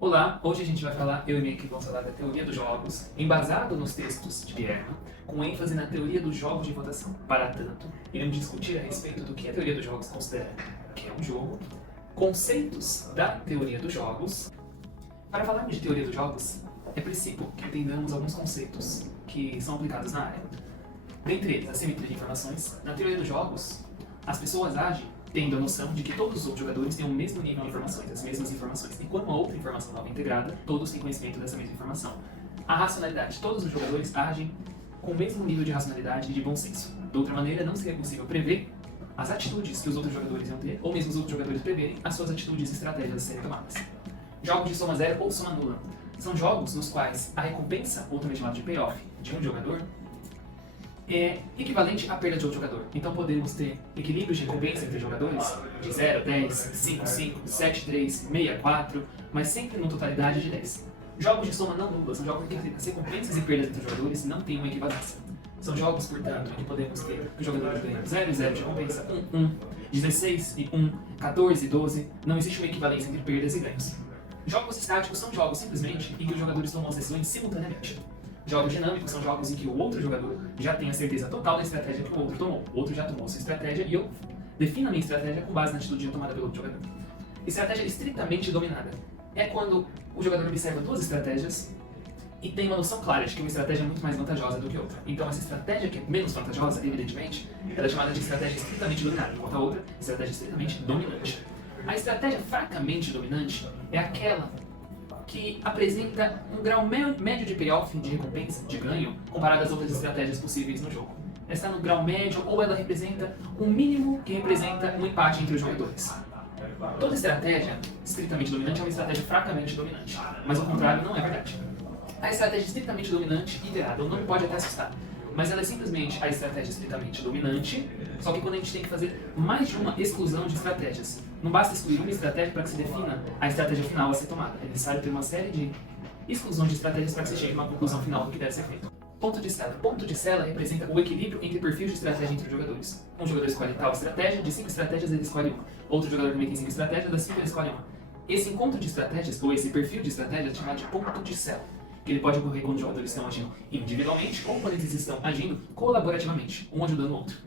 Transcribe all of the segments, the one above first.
Olá, hoje a gente vai falar, eu e minha equipe vamos falar da teoria dos jogos, embasado nos textos de Bierman, com ênfase na teoria dos jogos de votação. Para tanto, iremos discutir a respeito do que a teoria dos jogos considera que é um jogo, conceitos da teoria dos jogos. Para falarmos de teoria dos jogos, é preciso que entendamos alguns conceitos que são aplicados na área. Dentre eles, a simetria de informações. Na teoria dos jogos, as pessoas agem tendo a noção de que todos os outros jogadores têm o mesmo nível de informações, as mesmas informações. E quando uma outra informação nova é integrada, todos têm conhecimento dessa mesma informação. A racionalidade. Todos os jogadores agem com o mesmo nível de racionalidade e de bom senso. De outra maneira, não seria possível prever as atitudes que os outros jogadores iam ter, ou mesmo os outros jogadores preverem as suas atitudes e estratégias a serem tomadas. Jogos de soma zero ou soma nula. São jogos nos quais a recompensa, ou também chamado de payoff, de um jogador é equivalente à perda de outro jogador. Então podemos ter equilíbrios de recompensa entre jogadores de 0, 10, 5, 5, 7, 3, 6, 4, mas sempre numa totalidade de 10. Jogos de soma não nula são jogos em que as recompensas e perdas entre jogadores não têm uma equivalência. São jogos, portanto, em que podemos ter que os jogadores ganham 0 e 0 de recompensa, 1, 1, 16 e 1, 14 e 12, não existe uma equivalência entre perdas e ganhos. Jogos estáticos são jogos simplesmente em que os jogadores tomam as decisões simultaneamente. Jogos dinâmicos são jogos em que o outro jogador já tem a certeza total da estratégia que o outro tomou. O outro já tomou sua estratégia e eu defino a minha estratégia com base na atitude tomada pelo outro jogador. Estratégia estritamente dominada é quando o jogador observa duas estratégias e tem uma noção clara de que uma estratégia é muito mais vantajosa do que outra. Então essa estratégia que é menos vantajosa, evidentemente, ela é chamada de estratégia estritamente dominada, enquanto a outra, estratégia estritamente dominante. A estratégia fracamente dominante é aquela que apresenta um grau médio de payoff, de recompensa, de ganho, comparado às outras estratégias possíveis no jogo. Ela está no grau médio ou ela representa um mínimo que representa um empate entre os jogadores. Toda estratégia estritamente dominante é uma estratégia fracamente dominante, mas o contrário não é verdade. A estratégia estritamente dominante, iterada, o nome pode até assustar, mas ela é simplesmente a estratégia estritamente dominante, só que quando a gente tem que fazer mais de uma exclusão de estratégias. Não basta excluir uma estratégia para que se defina a estratégia final a ser tomada. É necessário ter uma série de exclusões de estratégias para que se chegue a uma conclusão final do que deve ser feito. Ponto de sela. Ponto de sela representa o equilíbrio entre perfis de estratégia entre os jogadores. Um jogador escolhe tal estratégia, de 5 estratégias ele escolhe uma. Outro jogador também tem 5 estratégias, das 5 ele escolhe uma. Esse encontro de estratégias, ou esse perfil de estratégia, é chamado de ponto de sela, que ele pode ocorrer quando os jogadores estão agindo individualmente ou quando eles estão agindo colaborativamente, um ajudando o outro.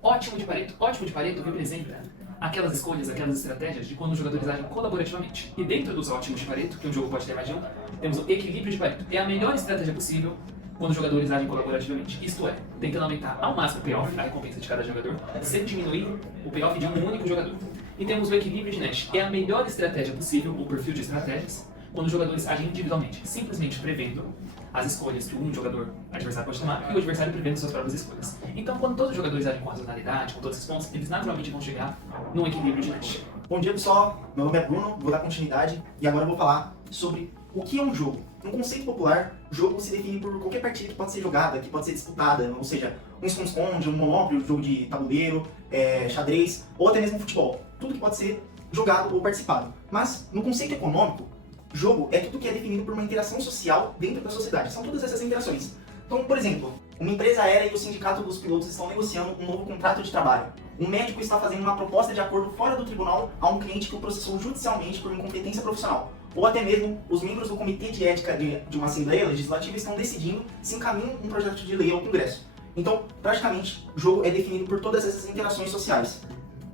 Ótimo de Pareto representa aquelas escolhas, aquelas estratégias de quando os jogadores agem colaborativamente. E dentro dos ótimos de Pareto, que um jogo pode ter mais de um, temos o equilíbrio de Pareto. É a melhor estratégia possível quando os jogadores agem colaborativamente. Isto é, tentando aumentar ao máximo o payoff, a recompensa de cada jogador, sem diminuir o payoff de um único jogador. E temos o equilíbrio de Nash. É a melhor estratégia possível, o perfil de estratégias, quando os jogadores agem individualmente, simplesmente prevendo as escolhas que um jogador adversário pode tomar e o adversário prevendo suas próprias escolhas. Então, quando todos os jogadores agem com racionalidade, com todos esses pontos, eles naturalmente vão chegar num equilíbrio de Nash. Bom dia pessoal, meu nome é Bruno, vou dar continuidade e agora eu vou falar sobre o que é um jogo. No conceito popular, jogo se define por qualquer partida que pode ser jogada, que pode ser disputada, ou seja, um esconde-esconde, um monopólio, um jogo de tabuleiro, xadrez ou até mesmo futebol. Tudo que pode ser jogado ou participado. Mas, no conceito econômico, jogo é tudo que é definido por uma interação social dentro da sociedade. São todas essas interações. Então, por exemplo, uma empresa aérea e o sindicato dos pilotos estão negociando um novo contrato de trabalho. Um médico está fazendo uma proposta de acordo fora do tribunal a um cliente que o processou judicialmente por incompetência profissional. Ou até mesmo, os membros do comitê de ética de uma assembleia legislativa estão decidindo se encaminha um projeto de lei ao Congresso. Então, praticamente, o jogo é definido por todas essas interações sociais.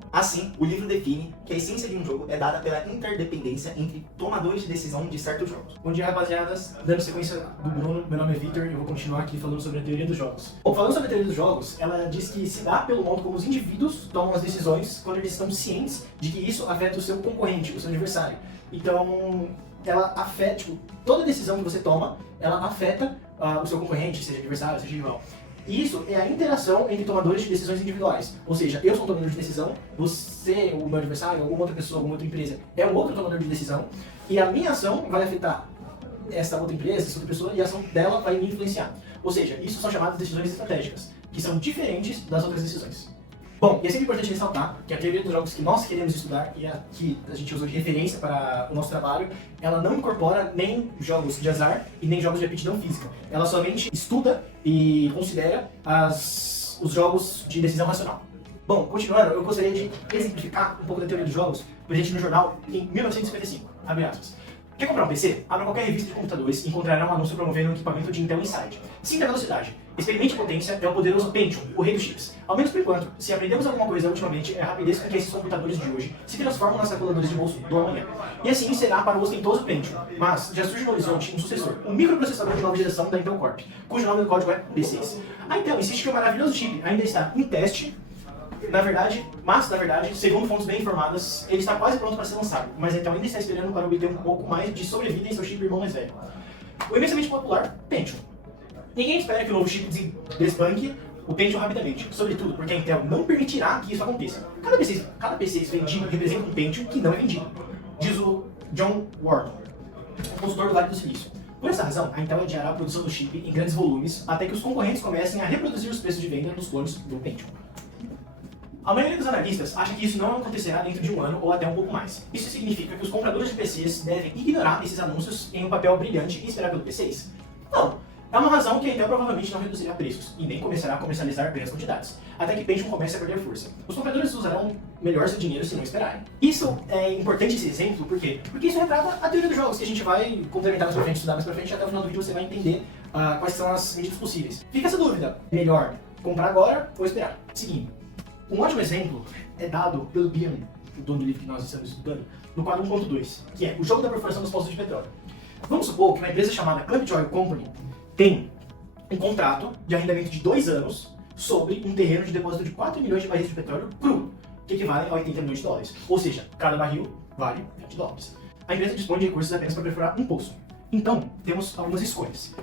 Assim, o livro define que a essência de um jogo é dada pela interdependência entre tomadores de decisão de certos jogos. Bom dia, rapaziadas. Dando sequência do Bruno, meu nome é Victor e eu vou continuar aqui falando sobre a teoria dos jogos. Bom, falando sobre a teoria dos jogos, ela diz que se dá pelo modo como os indivíduos tomam as decisões quando eles estão cientes de que isso afeta o seu concorrente, o seu adversário. Então, ela afeta, toda decisão que você toma, ela afeta o seu concorrente, seja adversário, seja rival. E isso é a interação entre tomadores de decisões individuais. Ou seja, eu sou um tomador de decisão, você, o meu adversário, alguma outra pessoa, alguma outra empresa é um outro tomador de decisão, e a minha ação vai afetar essa outra empresa, essa outra pessoa, e a ação dela vai me influenciar. Ou seja, isso são chamadas decisões estratégicas, que são diferentes das outras decisões. Bom, e é sempre importante ressaltar que a teoria dos jogos que nós queremos estudar e a que a gente usa de referência para o nosso trabalho, ela não incorpora nem jogos de azar e nem jogos de aptidão física. Ela somente estuda e considera os jogos de decisão racional. Bom, continuando, eu gostaria de exemplificar um pouco da teoria dos jogos presente no jornal em 1955, abre aspas. Quer comprar um PC? Abra qualquer revista de computadores e encontrará um anúncio promovendo um equipamento de Intel Inside. Sinta a velocidade. Experimente a potência, é o poderoso Pentium, o rei dos chips. Ao menos por enquanto, se aprendemos alguma coisa ultimamente, é a rapidez com que esses computadores de hoje se transformam nas calculadoras de bolso do amanhã. E assim será para o ostentoso Pentium. Mas já surge no horizonte um sucessor, um microprocessador de nova geração da Intel Corp, cujo nome no código é B6. A Intel insiste que o maravilhoso chip ainda está em teste. Na verdade, segundo fontes bem informadas, ele está quase pronto para ser lançado, mas a Intel ainda está esperando para obter um pouco mais de sobrevida em seu chip irmão mais velho. O imensamente popular Pentium. Ninguém espera que o novo chip desbanque o Pentium rapidamente, sobretudo porque a Intel não permitirá que isso aconteça. Cada PC vendido representa um Pentium que não é vendido, diz o John Wharton, consultor do Vale do Silício. Por essa razão, a Intel adiará a produção do chip em grandes volumes até que os concorrentes comecem a reproduzir os preços de venda dos clones do Pentium. A maioria dos analistas acha que isso não acontecerá dentro de um ano ou até um pouco mais. Isso significa que os compradores de PCs devem ignorar esses anúncios em um papel brilhante e esperar pelo P6? Não. É uma razão que a Intel provavelmente não reduzirá preços e nem começará a comercializar grandes quantidades, até que Pentium comece a perder força. Os compradores usarão melhor seu dinheiro se não esperarem. Isso é importante, esse exemplo, por quê? Porque isso retrata a teoria dos jogos, que a gente vai complementar mais pra frente, estudar mais pra frente, e até o final do vídeo você vai entender quais são as medidas possíveis. Fica essa dúvida, melhor comprar agora ou esperar? Seguindo. Um ótimo exemplo é dado pelo Bierman, o dono do livro que nós estamos estudando, no quadro 1.2, que é o jogo da perfuração dos poços de petróleo. Vamos supor que uma empresa chamada Club Oil Company tem um contrato de arrendamento de 2 anos sobre um terreno de depósito de 4 milhões de barris de petróleo cru, que equivalem a 80 milhões de dólares. Ou seja, cada barril vale 20 dólares. A empresa dispõe de recursos apenas para perfurar um poço. Então, temos algumas escolhas.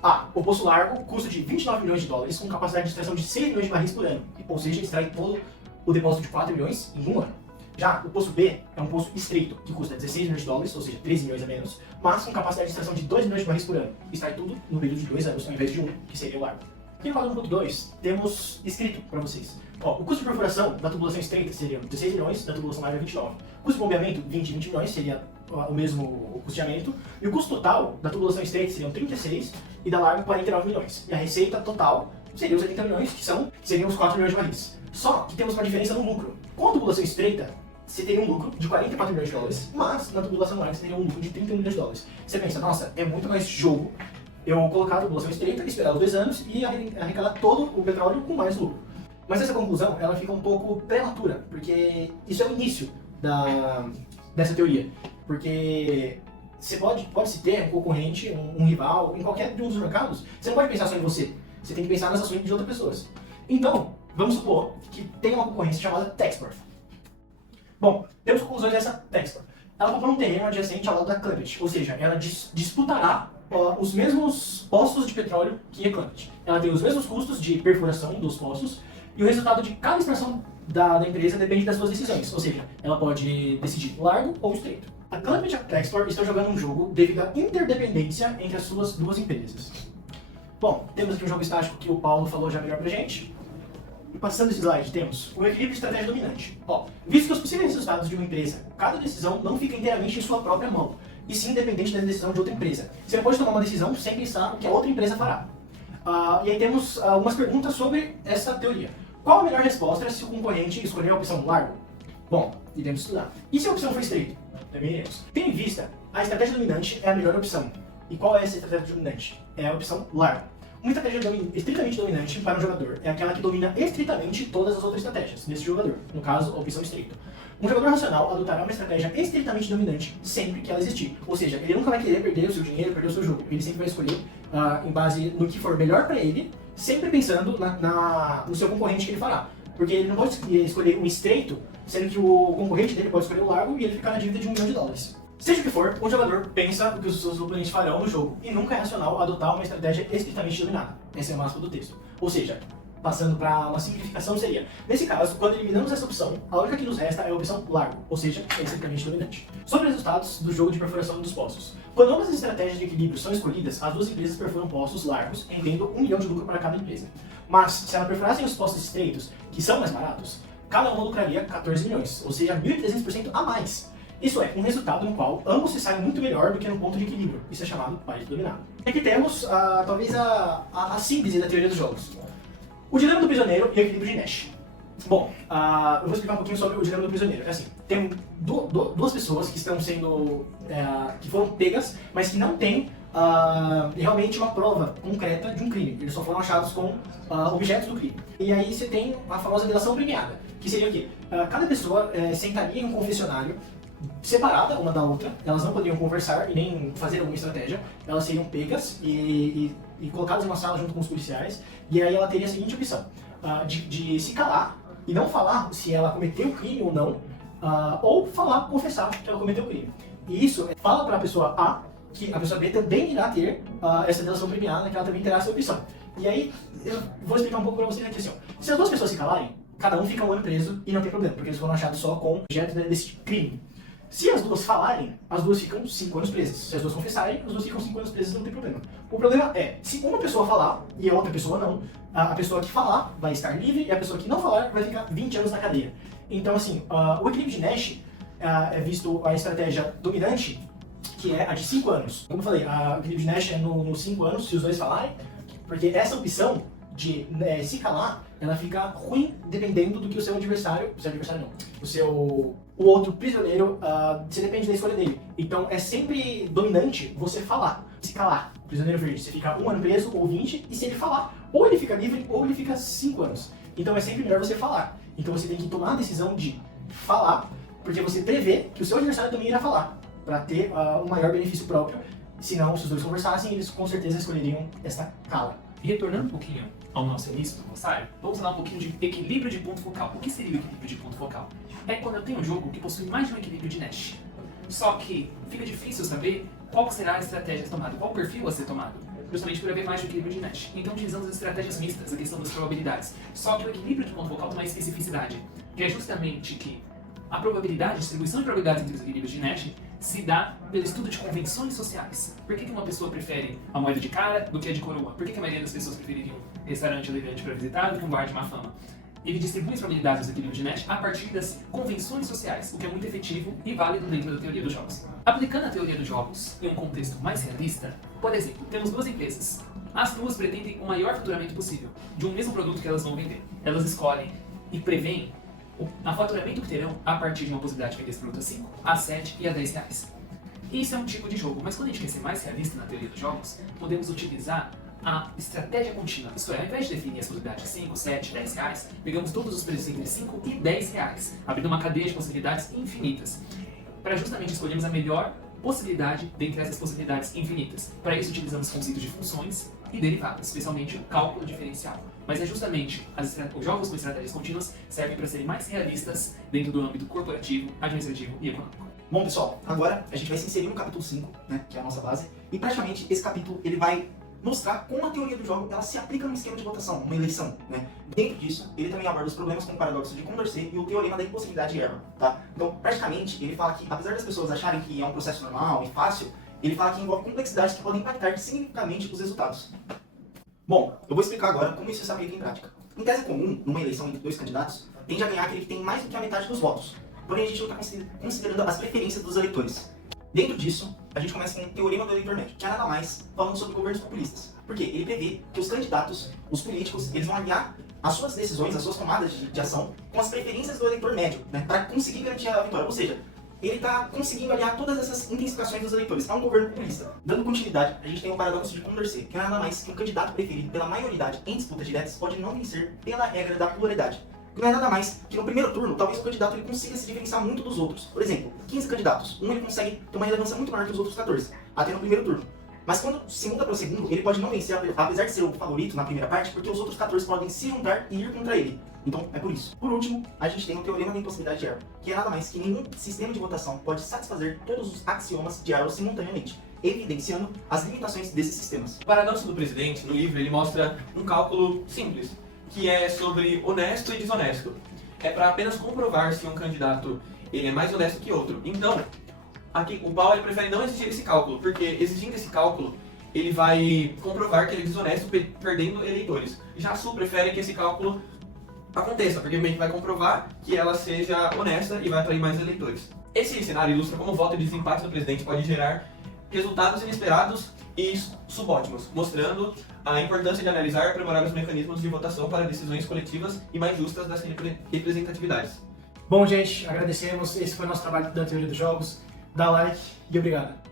A. O poço largo custa de 29 milhões de dólares com capacidade de extração de 6 milhões de barris por ano, ou seja, extrai todo o depósito de 4 milhões em um ano. Já o poço B é um poço estreito, que custa 16 milhões de dólares, ou seja, 13 milhões a menos, mas com capacidade de extração de 2 milhões de barris por ano, extrai tudo no período de 2 anos, ao invés de 1, que seria o largo. E no quadro 1.2, temos escrito para vocês. O custo de perfuração da tubulação estreita seria 16 milhões, da tubulação larga 29. O custo de bombeamento, 20 milhões, seria o mesmo custeamento. E o custo total da tubulação estreita seriam 36 e da larga 49 milhões. E a receita total seria os 80 milhões, que seriam os 4 milhões de barris. Só que temos uma diferença no lucro. Com a tubulação estreita, você teria um lucro de 44 milhões de dólares, mas na tubulação larga você teria um lucro de 31 milhões de dólares. Você pensa, nossa, é muito mais jogo eu colocar a tubulação estreita, esperar os 2 anos e arrecadar todo o petróleo com mais lucro. Mas essa conclusão, ela fica um pouco prematura, porque isso é o início dessa teoria. Porque você pode-se ter um concorrente, um rival, em qualquer um dos mercados, você não pode pensar só em você, você tem que pensar nas ações de outras pessoas. Então, vamos supor que tem uma concorrência chamada Texport. Bom, temos conclusões dessa Texport. Ela comprou um terreno adjacente ao lado da Clement, ou seja, ela disputará os mesmos poços de petróleo que a Clement. Ela tem os mesmos custos de perfuração dos poços e o resultado de cada extração da empresa depende das suas decisões, ou seja, ela pode decidir largo ou estreito. A Clement e a Texport estão jogando um jogo devido à interdependência entre as suas duas empresas. Bom, temos aqui um jogo estático que o Paulo falou já melhor pra gente. E passando esse slide, temos o equilíbrio de estratégia dominante. Visto que os possíveis resultados de uma empresa, cada decisão não fica inteiramente em sua própria mão, e sim dependente da decisão de outra empresa. Você não pode tomar uma decisão sem pensar o que a outra empresa fará. E aí temos algumas perguntas sobre essa teoria. Qual a melhor resposta se o concorrente escolher a opção largo? Bom, iremos estudar. E se a opção for estreito? Também iremos. Tendo em vista, a estratégia dominante é a melhor opção. E qual é essa estratégia dominante? É a opção largo. Uma estratégia estritamente dominante para um jogador é aquela que domina estritamente todas as outras estratégias nesse jogador, no caso, a opção estreito. Um jogador racional adotará uma estratégia estritamente dominante sempre que ela existir, ou seja, ele nunca vai querer perder o seu dinheiro, perder o seu jogo, ele sempre vai escolher em base no que for melhor para ele, sempre pensando no seu concorrente que ele fará, porque ele não pode escolher um estreito, sendo que o concorrente dele pode escolher o largo e ele ficar na dívida de $1 milhão. Seja o que for, um jogador pensa o que os seus oponentes farão no jogo, e nunca é racional adotar uma estratégia estritamente dominada. Essa é a máxima do texto. Ou seja, passando para uma simplificação seria, nesse caso, quando eliminamos essa opção, a única que nos resta é a opção largo, ou seja, é estritamente dominante. Sobre os resultados do jogo de perfuração dos poços. Quando ambas as estratégias de equilíbrio são escolhidas, as duas empresas perfuram poços largos, rendendo $1 milhão de lucro para cada empresa. Mas, se elas perfurassem os poços estreitos, que são mais baratos, cada uma lucraria 14 milhões, ou seja, 1.300% a mais. Isso é, um resultado no qual ambos se saem muito melhor do que no ponto de equilíbrio. Isso é chamado país dominado. E aqui temos, talvez, a síntese da teoria dos jogos. O dilema do prisioneiro e o equilíbrio de Nash. Bom, eu vou explicar um pouquinho sobre o dilema do prisioneiro. É assim, tem duas pessoas que estão sendo, que foram pegas, mas que não têm realmente uma prova concreta de um crime. Eles só foram achados com objetos do crime. E aí você tem a famosa delação premiada, que seria o quê? Cada pessoa sentaria em um confessionário separada uma da outra, elas não poderiam conversar e nem fazer alguma estratégia, elas seriam pegas e colocadas em uma sala junto com os policiais, e aí ela teria a seguinte opção, de se calar e não falar se ela cometeu o crime ou não, ou confessar que ela cometeu o crime. E isso fala para a pessoa A que a pessoa B também irá ter essa delação premiada, que ela também terá essa opção. E aí, eu vou explicar um pouco para vocês aqui assim, ó. Se as duas pessoas se calarem, cada um fica um ano preso e não tem problema, porque eles foram achados só com objeto desse crime. Se as duas falarem, as duas ficam 5 anos presas. Se as duas confessarem, as duas ficam 5 anos presas, não tem problema. O problema é, se uma pessoa falar e a outra pessoa não, a pessoa que falar vai estar livre e a pessoa que não falar vai ficar 20 anos na cadeia. Então, assim, o equilíbrio de Nash é visto a estratégia dominante, que é a de 5 anos. Como eu falei, o equilíbrio de Nash é nos 5 anos, se os dois falarem, porque essa opção de se calar, ela fica ruim dependendo do que o seu adversário não, o outro prisioneiro, você depende da escolha dele. Então é sempre dominante você falar, se calar. Prisioneiro verde, você fica 1 ano preso ou 20, e se ele falar, ou ele fica livre ou ele fica 5 anos. Então é sempre melhor você falar. Então você tem que tomar a decisão de falar, porque você prevê que o seu adversário também irá falar, para ter um maior benefício próprio. Senão, se os dois conversassem, eles com certeza escolheriam esta cala. E retornando um pouquinho ao nosso início do glossário, vamos falar um pouquinho de equilíbrio de ponto focal. O que seria o equilíbrio de ponto focal? É quando eu tenho um jogo que possui mais de um equilíbrio de Nash. Só que fica difícil saber qual será a estratégia tomada, qual o perfil a ser tomado, justamente por haver mais de um equilíbrio de Nash. Então utilizamos as estratégias mistas, a questão das probabilidades. Só que o equilíbrio de ponto focal tem uma especificidade, que é justamente que a probabilidade, a distribuição de probabilidades entre os equilíbrios de Nash se dá pelo estudo de convenções sociais. Por que uma pessoa prefere a moeda de cara do que a de coroa? Por que a maioria das pessoas prefeririam um restaurante elegante para visitar do que um bar de má fama? Ele distribui as probabilidades dos equilíbrios de Nash a partir das convenções sociais, o que é muito efetivo e válido dentro da teoria dos jogos. Aplicando a teoria dos jogos em um contexto mais realista, por exemplo, temos duas empresas. As duas pretendem o maior faturamento possível de um mesmo produto que elas vão vender. Elas escolhem e preveem o faturamento que terão a partir de uma possibilidade de vender esse produto a 5, a 7 e a 10 reais. Isso é um tipo de jogo, mas quando a gente quer ser mais realista na teoria dos jogos, podemos utilizar a estratégia contínua. Isto é, ao invés de definir as possibilidades de 5, 7, 10 reais, pegamos todos os preços entre 5 e 10 reais, abrindo uma cadeia de possibilidades infinitas, para justamente escolhermos a melhor possibilidade dentre essas possibilidades infinitas. Para isso utilizamos conceitos de funções e derivadas, especialmente o cálculo diferencial. Mas é justamente os jogos com estratégias contínuas servem para serem mais realistas dentro do âmbito corporativo, administrativo e econômico. Bom, pessoal, agora a gente vai se inserir no capítulo 5, né, que é a nossa base, e praticamente esse capítulo ele vai mostrar como a teoria do jogo ela se aplica no esquema de votação, uma eleição, né? Dentro disso, ele também aborda os problemas com o paradoxo de Condorcet e o teorema da impossibilidade de erro, tá? Então, praticamente, ele fala que, apesar das pessoas acharem que é um processo normal e fácil, ele fala que envolve complexidades que podem impactar significativamente os resultados. Bom, eu vou explicar agora como isso se aplica em prática. Em tese comum, numa eleição entre dois candidatos, tende a ganhar aquele que tem mais do que a metade dos votos. Porém, a gente não está considerando as preferências dos eleitores. Dentro disso, a gente começa com o teorema do eleitor médio, que é nada mais falando sobre governos populistas. Porque ele prevê que os candidatos, os políticos, eles vão alinhar as suas decisões, as suas tomadas de ação com as preferências do eleitor médio, né, para conseguir garantir a vitória. Ou seja, ele está conseguindo aliar todas essas intensificações dos eleitores a um governo populista. Dando continuidade, a gente tem o paradoxo de Condorcet, que é nada mais que um candidato preferido pela maioridade em disputas diretas pode não vencer pela regra da pluralidade. Que não é nada mais que no primeiro turno, talvez o candidato ele consiga se diferenciar muito dos outros. Por exemplo, 15 candidatos, ele consegue ter uma relevância muito maior que os outros 14, até no primeiro turno. Mas quando se muda para o segundo, ele pode não vencer, apesar de ser o favorito na primeira parte, porque os outros 14 podem se juntar e ir contra ele. Então, é por isso. Por último, a gente tem o teorema da impossibilidade de erro, que é nada mais que nenhum sistema de votação pode satisfazer todos os axiomas de erro simultaneamente, evidenciando as limitações desses sistemas. O paradoxo do presidente, no livro, ele mostra um cálculo simples, que é sobre honesto e desonesto. É para apenas comprovar se um candidato ele é mais honesto que outro. Então, aqui o Paulo ele prefere não exigir esse cálculo, porque exigindo esse cálculo, ele vai comprovar que ele é desonesto perdendo eleitores. Já a Sul prefere que esse cálculo aconteça, porque meio que vai comprovar que ela seja honesta e vai atrair mais eleitores. Esse cenário ilustra como o voto de desempate do presidente pode gerar resultados inesperados e subótimos, mostrando a importância de analisar e aprimorar os mecanismos de votação para decisões coletivas e mais justas das representatividades. Bom, gente, agradecemos. Esse foi o nosso trabalho da teoria dos jogos. Dá like e obrigado.